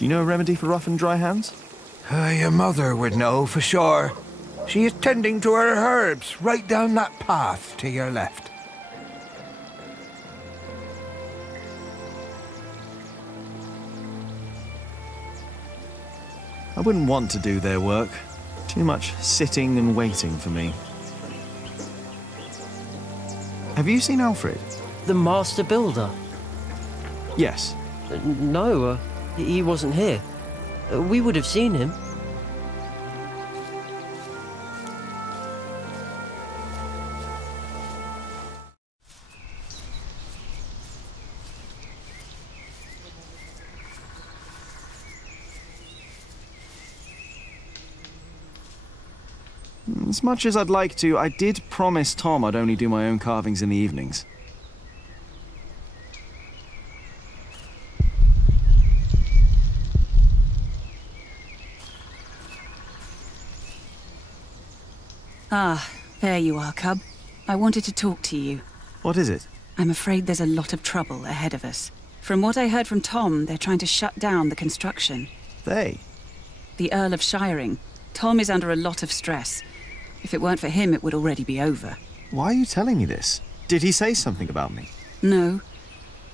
Do you know a remedy for rough and dry hands? Your mother would know for sure. She is tending to her herbs right down that path to your left. I wouldn't want to do their work. Too much sitting and waiting for me. Have you seen Alfred? The master builder? Yes. No, he wasn't here. We would have seen him. As much as I'd like to, I did promise Tom I'd only do my own carvings in the evenings. Ah, there you are, Cub. I wanted to talk to you. What is it? I'm afraid there's a lot of trouble ahead of us. From what I heard from Tom, they're trying to shut down the construction. They? The Earl of Shiring. Tom is under a lot of stress. If it weren't for him, it would already be over. Why are you telling me this? Did he say something about me? No.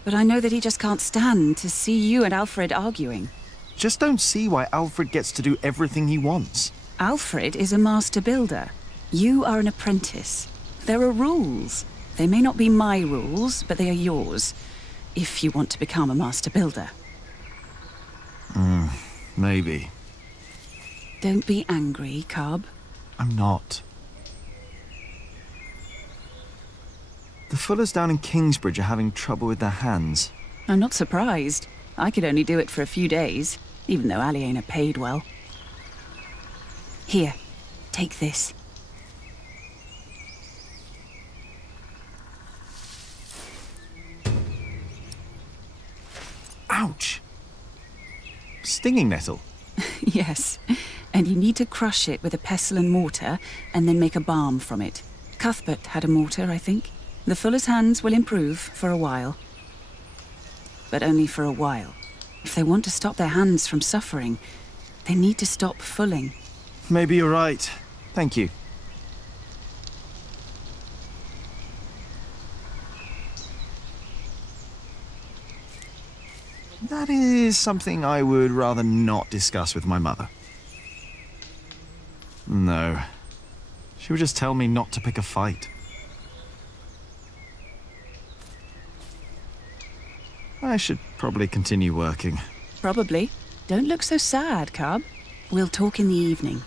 But I know that he just can't stand to see you and Alfred arguing. Just don't see why Alfred gets to do everything he wants. Alfred is a master builder. You are an apprentice. There are rules. They may not be my rules, but they are yours, if you want to become a master builder. Maybe. Don't be angry, Cub. I'm not. The Fullers down in Kingsbridge are having trouble with their hands. I'm not surprised. I could only do it for a few days, even though Ali ain't paid well. Here, take this. Ouch! Stinging nettle. Yes, and you need to crush it with a pestle and mortar, and then make a balm from it. Cuthbert had a mortar, I think. The Fuller's hands will improve for a while. But only for a while. If they want to stop their hands from suffering, they need to stop fulling. Maybe you're right. Thank you. That is something I would rather not discuss with my mother. No. She would just tell me not to pick a fight. I should probably continue working. Probably. Don't look so sad, Cub. We'll talk in the evening.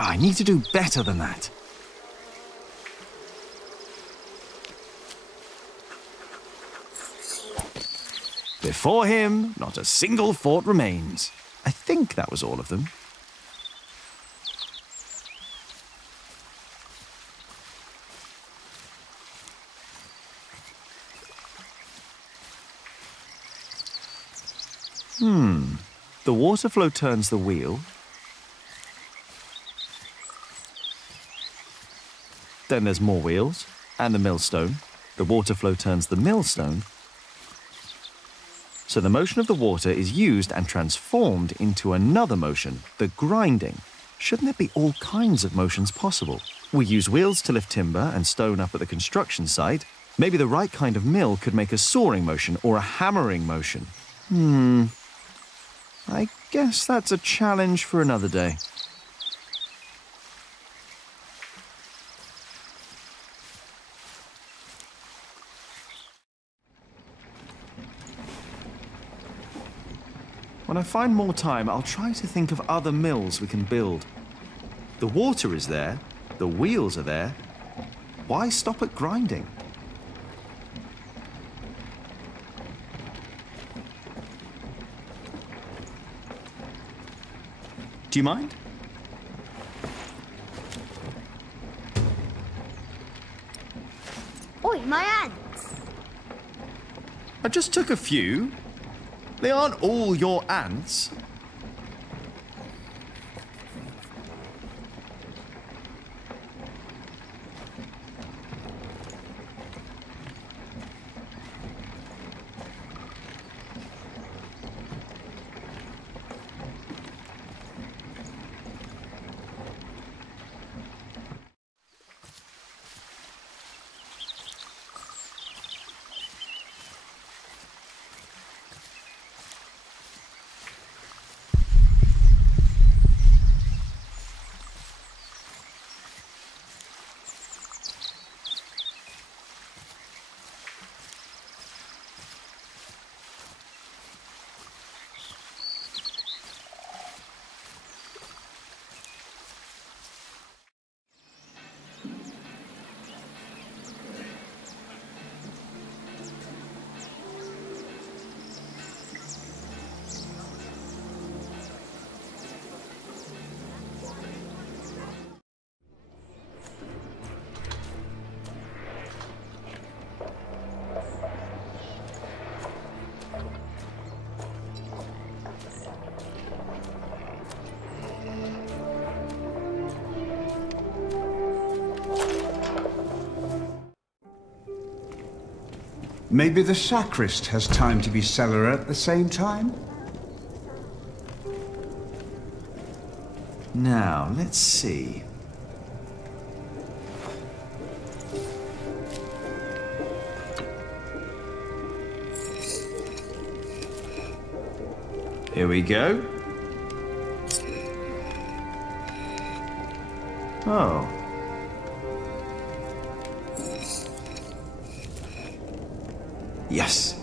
I need to do better than that. Before him, not a single fort remains. I think that was all of them. The water flow turns the wheel. Then there's more wheels, and the millstone. The water flow turns the millstone. So the motion of the water is used and transformed into another motion, the grinding. Shouldn't there be all kinds of motions possible? We use wheels to lift timber and stone up at the construction site. Maybe the right kind of mill could make a sawing motion or a hammering motion. I guess that's a challenge for another day. When I find more time, I'll try to think of other mills we can build. The water is there, the wheels are there. Why stop at grinding? Do you mind? Oi, my ants! I just took a few. They aren't all your ants. Maybe the sacrist has time to be cellarer at the same time? Now, let's see. Here we go. Oh. Yes.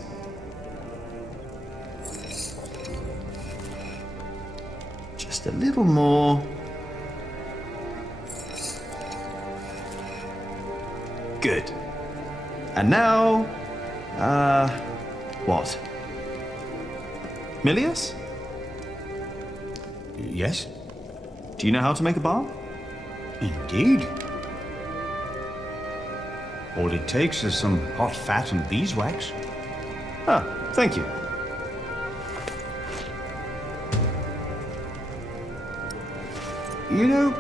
Just a little more. Good. And now, what? Milius? Yes? Do you know how to make a balm? Indeed. All it takes is some hot fat and beeswax. Ah, thank you. You know,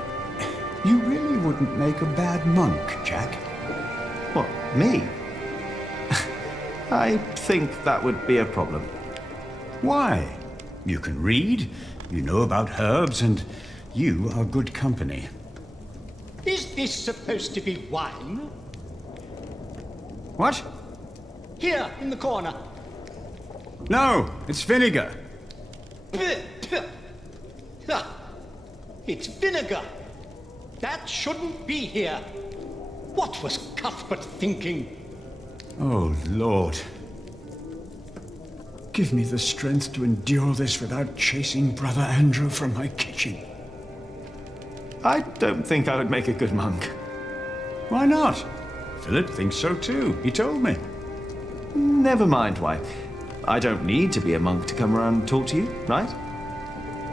you really wouldn't make a bad monk, Jack. What, me? I think that would be a problem. Why? You can read, you know about herbs, and you are good company. Is this supposed to be wine? What? Here, in the corner. No, it's vinegar. It's vinegar. That shouldn't be here. What was Cuthbert thinking? Oh, Lord. Give me the strength to endure this without chasing Brother Andrew from my kitchen. I don't think I would make a good monk. Why not? Philip thinks so too. He told me. Never mind why. I don't need to be a monk to come around and talk to you, right?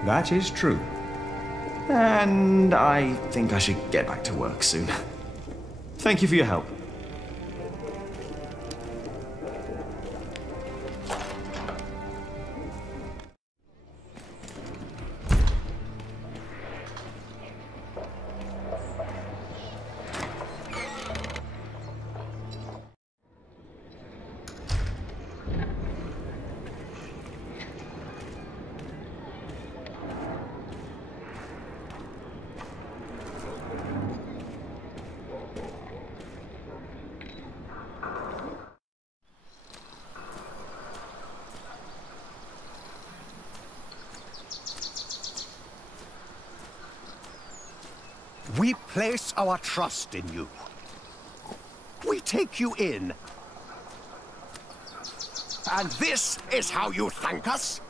That is true. And I think I should get back to work soon. Thank you for your help. place our trust in you. We take you in. And this is how you thank us?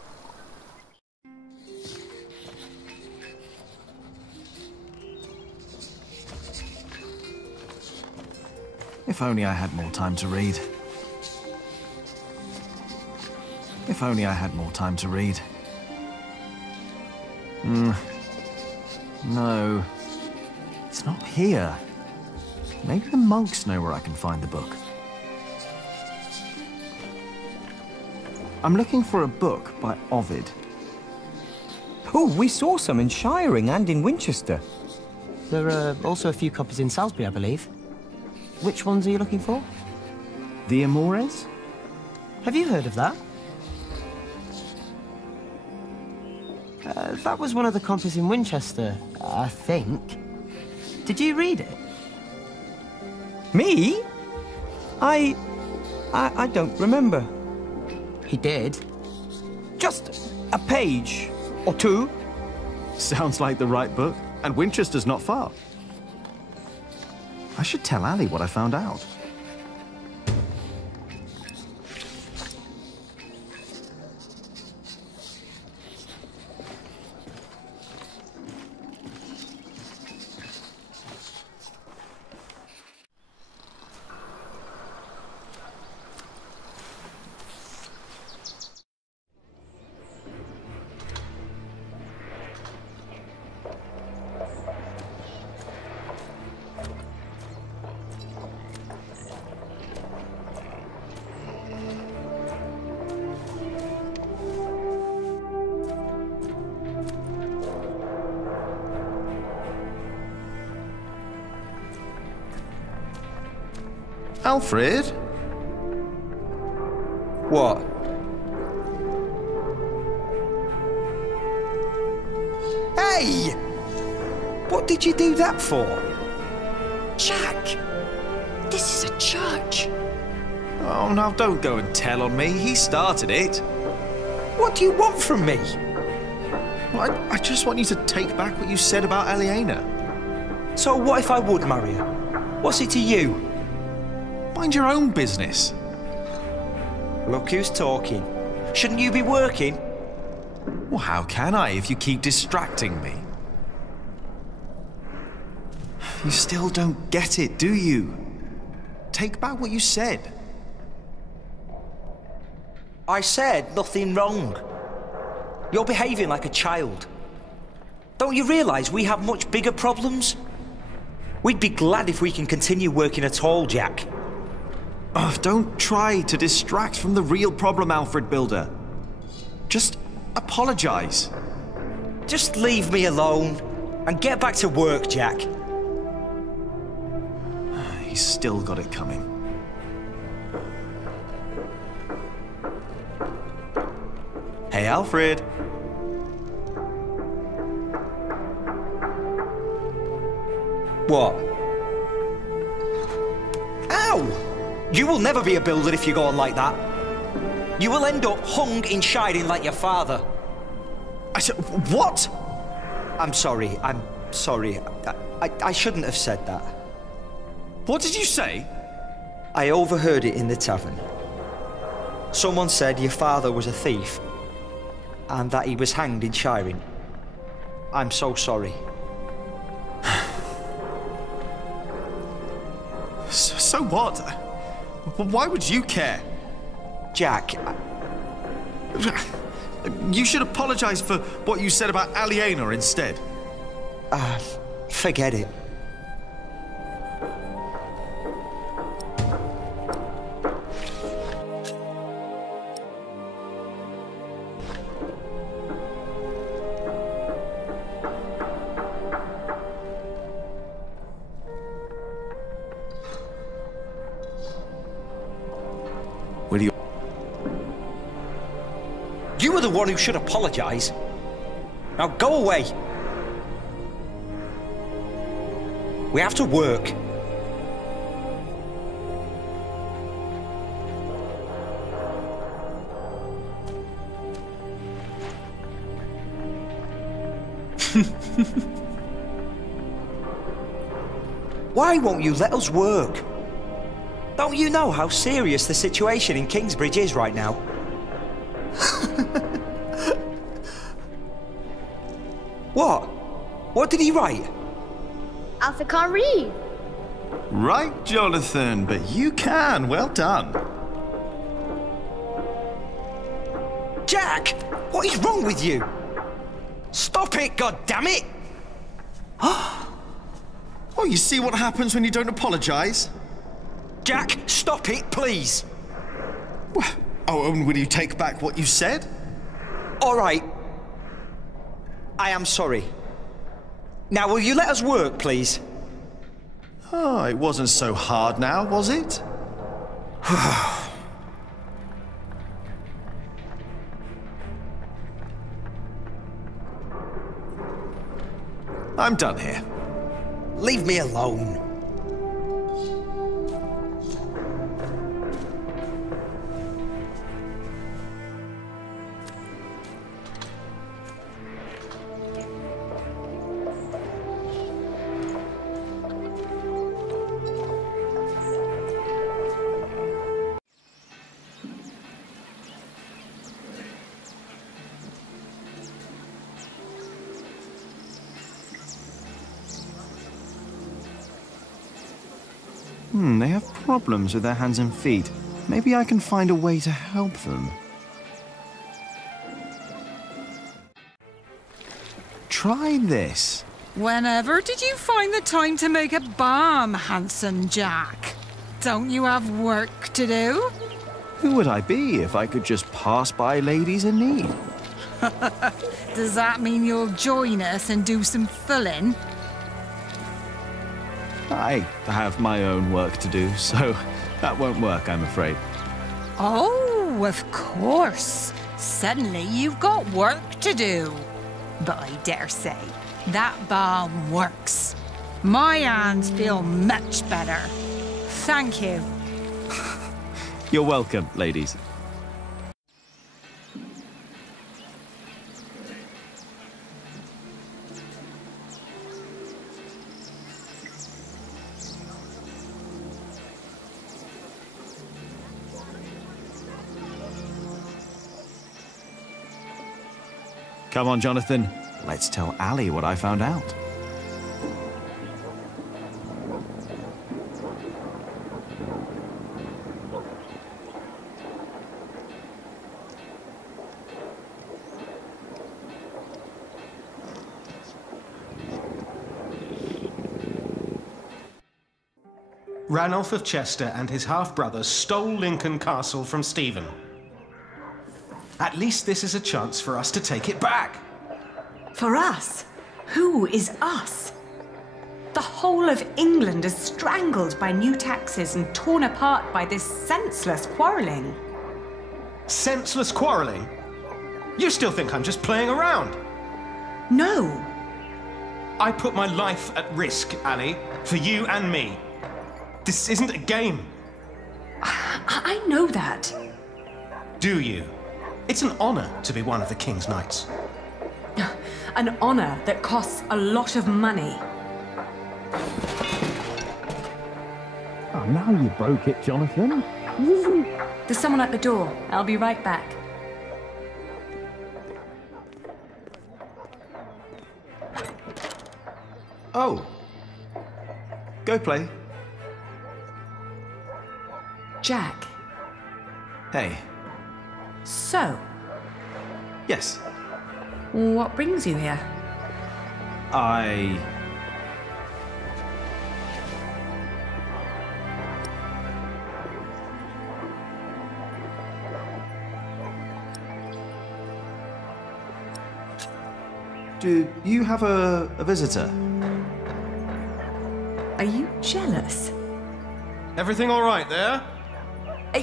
If only I had more time to read. If only I had more time to read. No. It's not here. Maybe the monks know where I can find the book. I'm looking for a book by Ovid. Oh, we saw some in Shiring and in Winchester. There are also a few copies in Salisbury, I believe. Which ones are you looking for? The Amores? Have you heard of that? That was one of the copies in Winchester, I think. Did you read it? Me? I don't remember. He did. Just a page or two. Sounds like the right book, and Winchester's not far. I should tell Ali what I found out. Alfred? What? Hey! What did you do that for? Jack! This is a church. Oh, now don't go and tell on me. He started it. What do you want from me? Well, I just want you to take back what you said about Aliena. So what if I would marry her? What's it to you? Mind your own business. Look who's talking. Shouldn't you be working? Well, how can I if you keep distracting me? You still don't get it, do you? Take back what you said. I said nothing wrong. You're behaving like a child. Don't you realise we have much bigger problems? We'd be glad if we can continue working at all, Jack. Oh, don't try to distract from the real problem, Alfred Builder. Just apologise. Just leave me alone and get back to work, Jack. He's still got it coming. Hey, Alfred. What? Ow! You will never be a builder if you go on like that. You will end up hung in Shiring like your father. I said, what? I'm sorry. I shouldn't have said that. What did you say? I overheard it in the tavern. Someone said your father was a thief and that he was hanged in Shiring. I'm so sorry. So what? Why would you care? Jack, You should apologise for what you said about Aliena instead. Forget it. Will you? You were the one who should apologise. Now go away. We have to work. Why won't you let us work? Don't you know how serious the situation in Kingsbridge is right now? What? What did he write? Alfred can't read. Right, Jonathan, but you can. Well done. Jack! What is wrong with you? Stop it, goddammit! Oh, you see what happens when you don't apologise? Jack, stop it, please! Oh, and will you take back what you said? All right. I am sorry. Now, will you let us work, please? Oh, it wasn't so hard now, was it? I'm done here. Leave me alone. They have problems with their hands and feet. Maybe I can find a way to help them. Try this. Whenever did you find the time to make a balm, handsome Jack? Don't you have work to do? Who would I be if I could just pass by ladies in need? Does that mean you'll join us and do some filling? I have my own work to do, so that won't work, I'm afraid. Oh, of course. Suddenly you've got work to do. But I dare say, that balm works. My hands feel much better. Thank you. You're welcome, ladies. Come on, Jonathan. Let's tell Ali what I found out. Ranulph of Chester and his half-brother stole Lincoln Castle from Stephen. At least this is a chance for us to take it back. For us? Who is us? The whole of England is strangled by new taxes and torn apart by this senseless quarrelling. Senseless quarrelling? You still think I'm just playing around? No. I put my life at risk, Ali, for you and me. This isn't a game. I know that. Do you? It's an honor to be one of the King's Knights. An honor that costs a lot of money. Oh, now you broke it, Jonathan. There's someone at the door. I'll be right back. Oh. Go play. Jack. Hey. So, Yes. what brings you here? Do you have a visitor? Are you jealous? Everything all right there?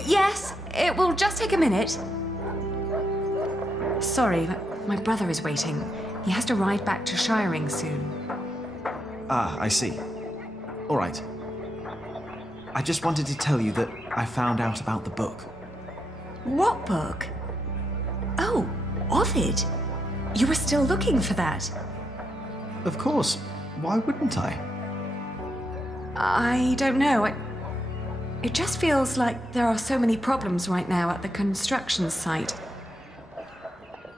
Yes, it will just take a minute. Sorry, but my brother is waiting. He has to ride back to Shiring soon. Ah, I see. All right. I just wanted to tell you that I found out about the book. What book? Oh, Ovid. You were still looking for that. Of course. Why wouldn't I? I don't know. It just feels like there are so many problems right now at the construction site.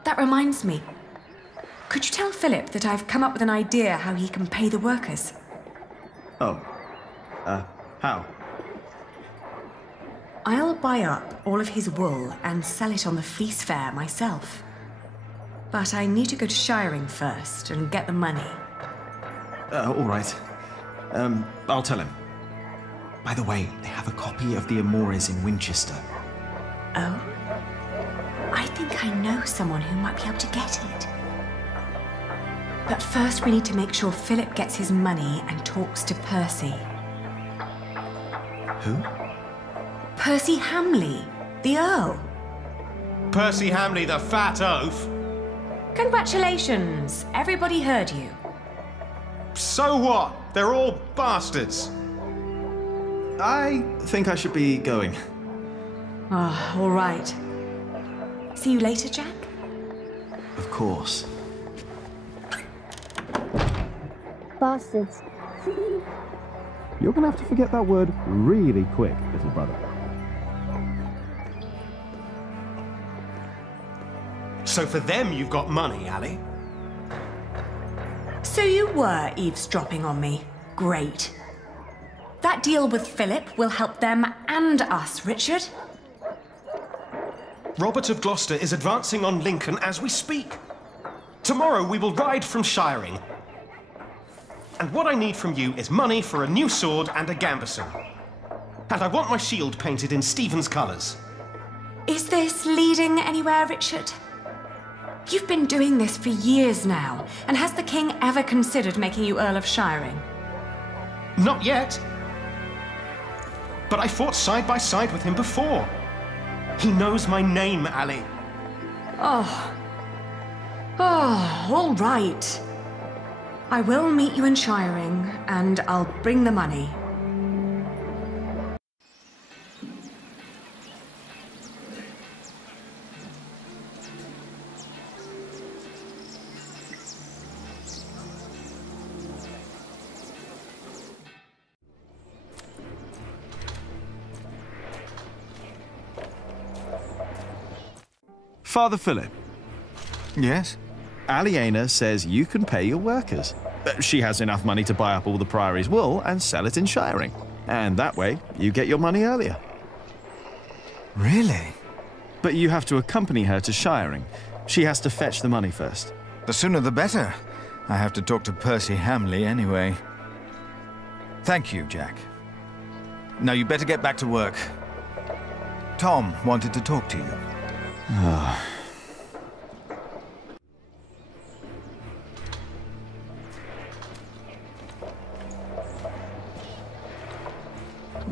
That reminds me. Could you tell Philip that I've come up with an idea how he can pay the workers? Oh. How? I'll buy up all of his wool and sell it on the fleece fair myself. But I need to go to shiring first and get the money. All right. I'll tell him. By the way, they have a copy of the Amores in Winchester. Oh? I think I know someone who might be able to get it. But first we need to make sure Philip gets his money and talks to Percy. Who? Percy Hamley, the Earl. Percy Hamley, the fat oaf? Congratulations, everybody heard you. So what? They're all bastards. I think I should be going. Ah, all right. See you later, Jack? Of course. Bastards. You're gonna have to forget that word really quick, little brother. So for them you've got money, Ali? So you were eavesdropping on me. Great. That deal with Philip will help them and us, Richard. Robert of Gloucester is advancing on Lincoln as we speak. Tomorrow we will ride from shiring. And what I need from you is money for a new sword and a gambeson. And I want my shield painted in Stephen's colours. Is this leading anywhere, Richard? You've been doing this for years now, and has the king ever considered making you Earl of Shiring? Not yet. But I fought side by side with him before. He knows my name, Ali. Oh, all right. I will meet you in Shiring, and I'll bring the money. Father Philip. Yes? Aliena says you can pay your workers. She has enough money to buy up all the Priory's wool and sell it in shiring. And that way, you get your money earlier. Really? But you have to accompany her to shiring. She has to fetch the money first. The sooner the better. I have to talk to Percy Hamley anyway. Thank you, Jack. Now you better get back to work. Tom wanted to talk to you.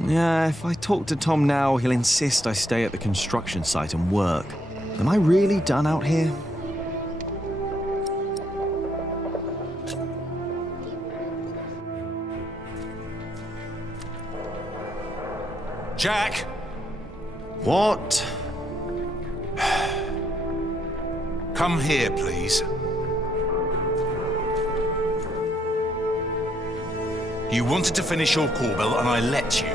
Yeah, if I talk to Tom now, he'll insist I stay at the construction site and work. Am I really done out here? Jack! What? Come here, please. You wanted to finish your Corbel, and I let you.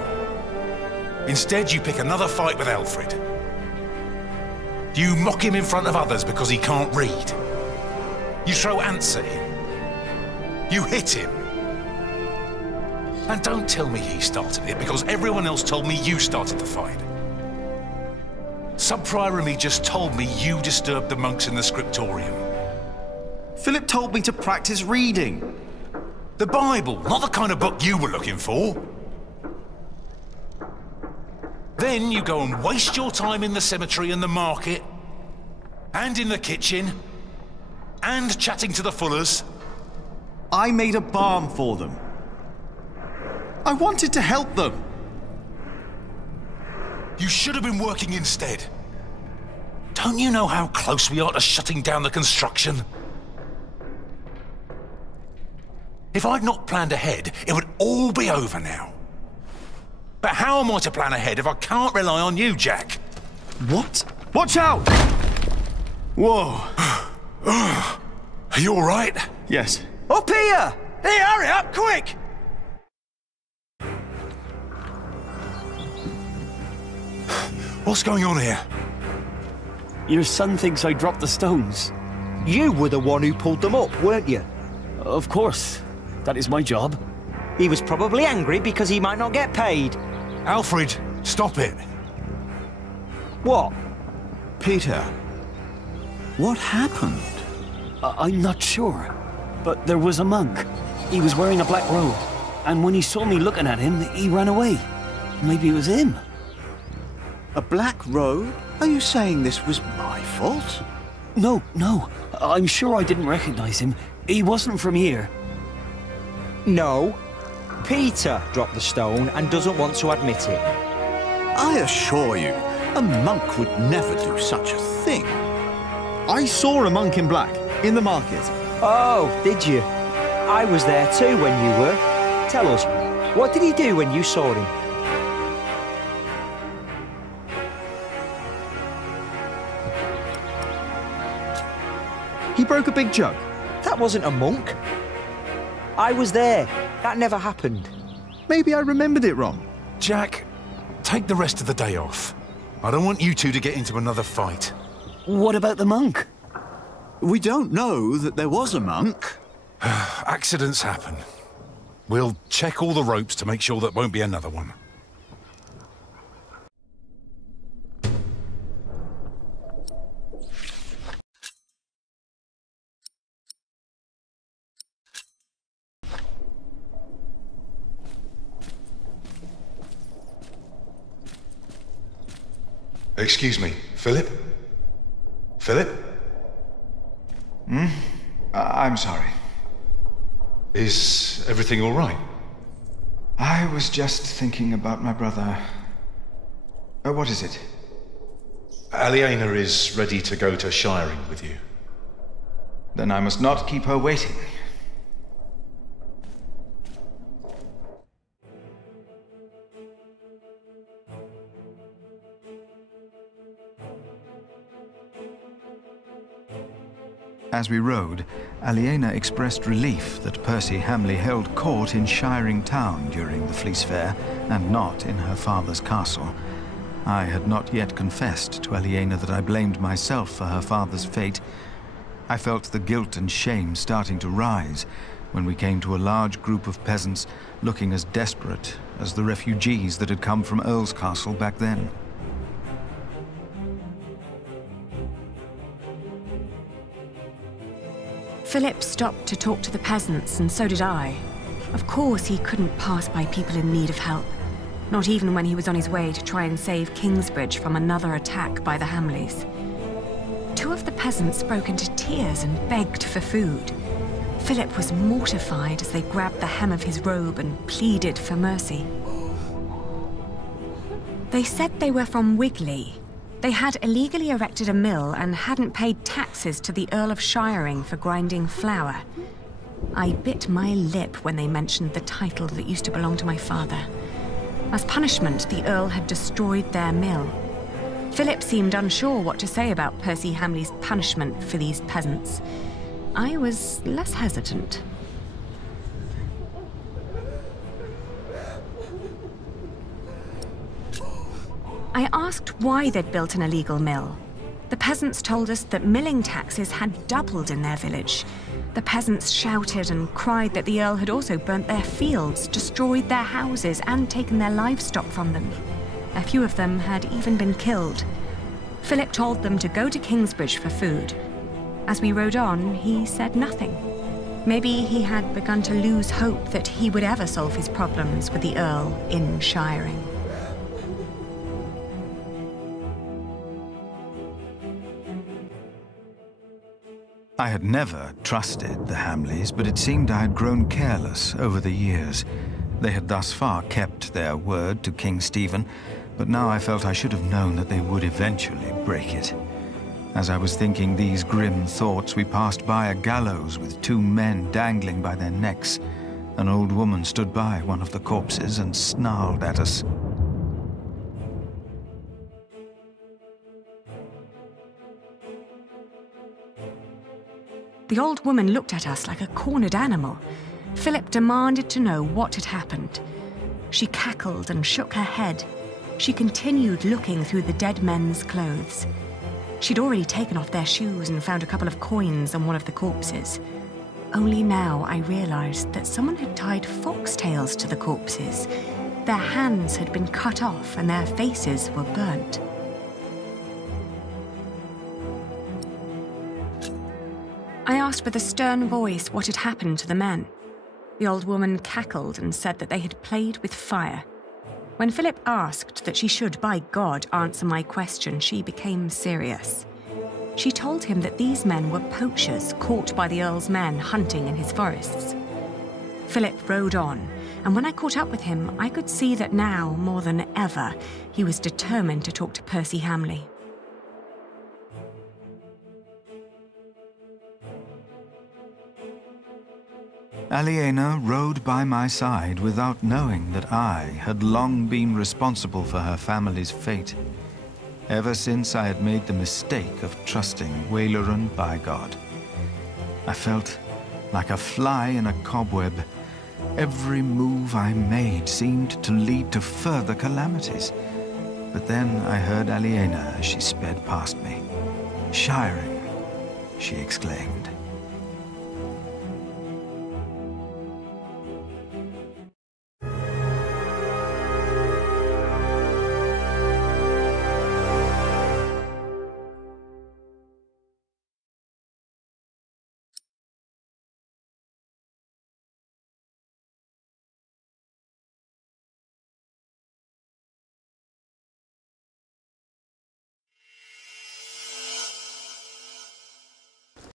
Instead, you pick another fight with Alfred. You mock him in front of others because he can't read. You throw ants at him. You hit him. And don't tell me he started it, because everyone else told me you started the fight. Sub-Prior and me just told me you disturbed the monks in the scriptorium. Philip told me to practice reading. The Bible, not the kind of book you were looking for. Then you go and waste your time in the cemetery and the market, and in the kitchen, and chatting to the Fullers. I made a balm for them. I wanted to help them. You should have been working instead. Don't you know how close we are to shutting down the construction? If I'd not planned ahead, it would all be over now. But how am I to plan ahead if I can't rely on you, Jack? What? Watch out! Whoa. Are you all right? Yes. Up here! Hey, hurry up, quick! What's going on here? Your son thinks I dropped the stones. You were the one who pulled them up, weren't you? Of course. That is my job. He was probably angry because he might not get paid. Alfred, stop it. What? Peter, what happened? I'm not sure, but there was a monk. He was wearing a black robe, and when he saw me looking at him, he ran away. Maybe it was him. A black robe? Are you saying this was my fault? No. I'm sure I didn't recognize him. He wasn't from here. No. Peter dropped the stone and doesn't want to admit it. I assure you, a monk would never do such a thing. I saw a monk in black, in the market. Oh, did you? I was there too when you were. Tell us, what did he do when you saw him? He broke a big jug. That wasn't a monk. I was there. That never happened. Maybe I remembered it wrong. Jack, take the rest of the day off. I don't want you two to get into another fight. What about the monk? We don't know that there was a monk. Accidents happen. We'll check all the ropes to make sure there won't be another one. Excuse me, Philip? Philip? I'm sorry. Is everything all right? I was just thinking about my brother. What is it? Aliena is ready to go to Shiring with you. Then I must not keep her waiting. As we rode, Aliena expressed relief that Percy Hamley held court in Shiring Town during the Fleece Fair, and not in her father's castle. I had not yet confessed to Aliena that I blamed myself for her father's fate. I felt the guilt and shame starting to rise when we came to a large group of peasants looking as desperate as the refugees that had come from Earl's Castle back then. Philip stopped to talk to the peasants, and so did I. Of course, he couldn't pass by people in need of help, not even when he was on his way to try and save Kingsbridge from another attack by the Hamleys. Two of the peasants broke into tears and begged for food. Philip was mortified as they grabbed the hem of his robe and pleaded for mercy. They said they were from Wigley. They had illegally erected a mill and hadn't paid taxes to the Earl of Shiring for grinding flour. I bit my lip when they mentioned the title that used to belong to my father. As punishment, the Earl had destroyed their mill. Philip seemed unsure what to say about Percy Hamley's punishment for these peasants. I was less hesitant. I asked why they'd built an illegal mill. The peasants told us that milling taxes had doubled in their village. The peasants shouted and cried that the Earl had also burnt their fields, destroyed their houses, and taken their livestock from them. A few of them had even been killed. Philip told them to go to Kingsbridge for food. As we rode on, he said nothing. Maybe he had begun to lose hope that he would ever solve his problems with the Earl in Shiring. I had never trusted the Hamleys, but it seemed I had grown careless over the years. They had thus far kept their word to King Stephen, but now I felt I should have known that they would eventually break it. As I was thinking these grim thoughts, we passed by a gallows with two men dangling by their necks. An old woman stood by one of the corpses and snarled at us. The old woman looked at us like a cornered animal. Philip demanded to know what had happened. She cackled and shook her head. she continued looking through the dead men's clothes. She'd already taken off their shoes and found a couple of coins on one of the corpses. Only now I realized that someone had tied foxtails to the corpses. Their hands had been cut off and their faces were burnt. I asked with a stern voice what had happened to the men. The old woman cackled and said that they had played with fire. When Philip asked that she should, by God, answer my question, she became serious. She told him that these men were poachers caught by the Earl's men hunting in his forests. Philip rode on, and when I caught up with him, I could see that now, more than ever, he was determined to talk to Percy Hamley. Aliena rode by my side without knowing that I had long been responsible for her family's fate, ever since I had made the mistake of trusting Waylaran by God. I felt like a fly in a cobweb. Every move I made seemed to lead to further calamities. But then I heard Aliena as she sped past me. "Shiring," she exclaimed.